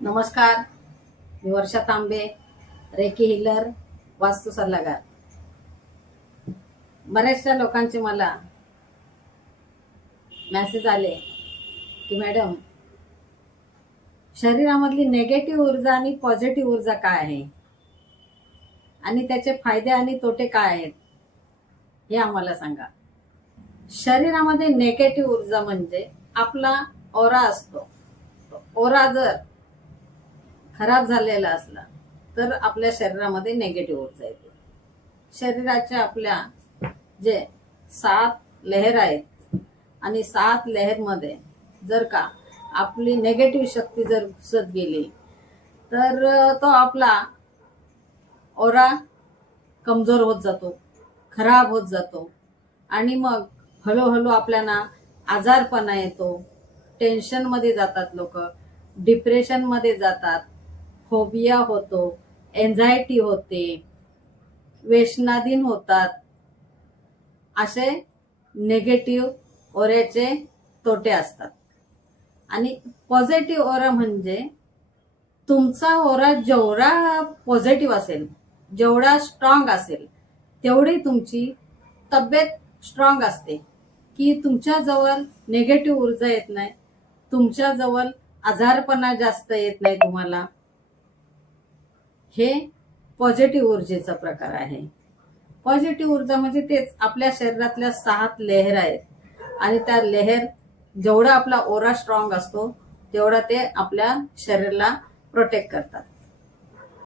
नमस्कार, मी वर्षा तांबे, recce healer, वास्तू सल्लागार. बऱ्याचशा लोकांचे मला मेसेज आले की मॅडम, शरीरामधली नेगेटिव्ह ऊर्जा आणि पॉझिटिव्ह ऊर्जा काय आहे आणि त्याचे फायदे आणि तोटे काय आहेत हे आम्हाला सांगा. शरीरामध्ये नेगेटिव्ह ऊर्जा म्हणजे आपला ओरा असतो. ओरा जर खराब झालेला असला तर आपल्या शरीरामध्ये नेगेटिव्ह ऊर्जा येते. शरीराच्या आपल्या जे 7 लहर आहेत आणि 7 लहरमध्ये जर का आपली नेगेटिव्ह शक्ती जर घुसत गेली तर तो आपला ओरा कमजोर होत जातो, खराब होत जातो आणि मग हळूहळू आपल्याला आजारपणा येतो. टेन्शन मध्ये जातात लोक, डिप्रेशन मध्ये जातात, फोबिया होतो, एन्झायटी होते, व्यसनाधीन होतात. असे नेगेटिव्ह ओऱ्याचे तोटे असतात. आणि पॉझिटिव्ह ओरा म्हणजे तुमचा ओरा जेवढा पॉझिटिव्ह असेल, जेवढा स्ट्रॉंग असेल, तेवढी तुमची तब्येत स्ट्रॉंग असते की तुमच्या जवळ नेगेटिव्ह ऊर्जा येत नाही, तुमच्या जवळ आजारपणा जास्त येत नाही तुम्हाला. हे पॉझिटिव्ह ऊर्जेचा प्रकार आहे. पॉझिटिव्ह ऊर्जा म्हणजे तेच आपल्या शरीरातल्या 7 लहर आहेत आणि त्या लहर जेवढा आपला ओरा स्ट्रॉंग असतो तेवढा ते आपल्या शरीराला प्रोटेक्ट करतात.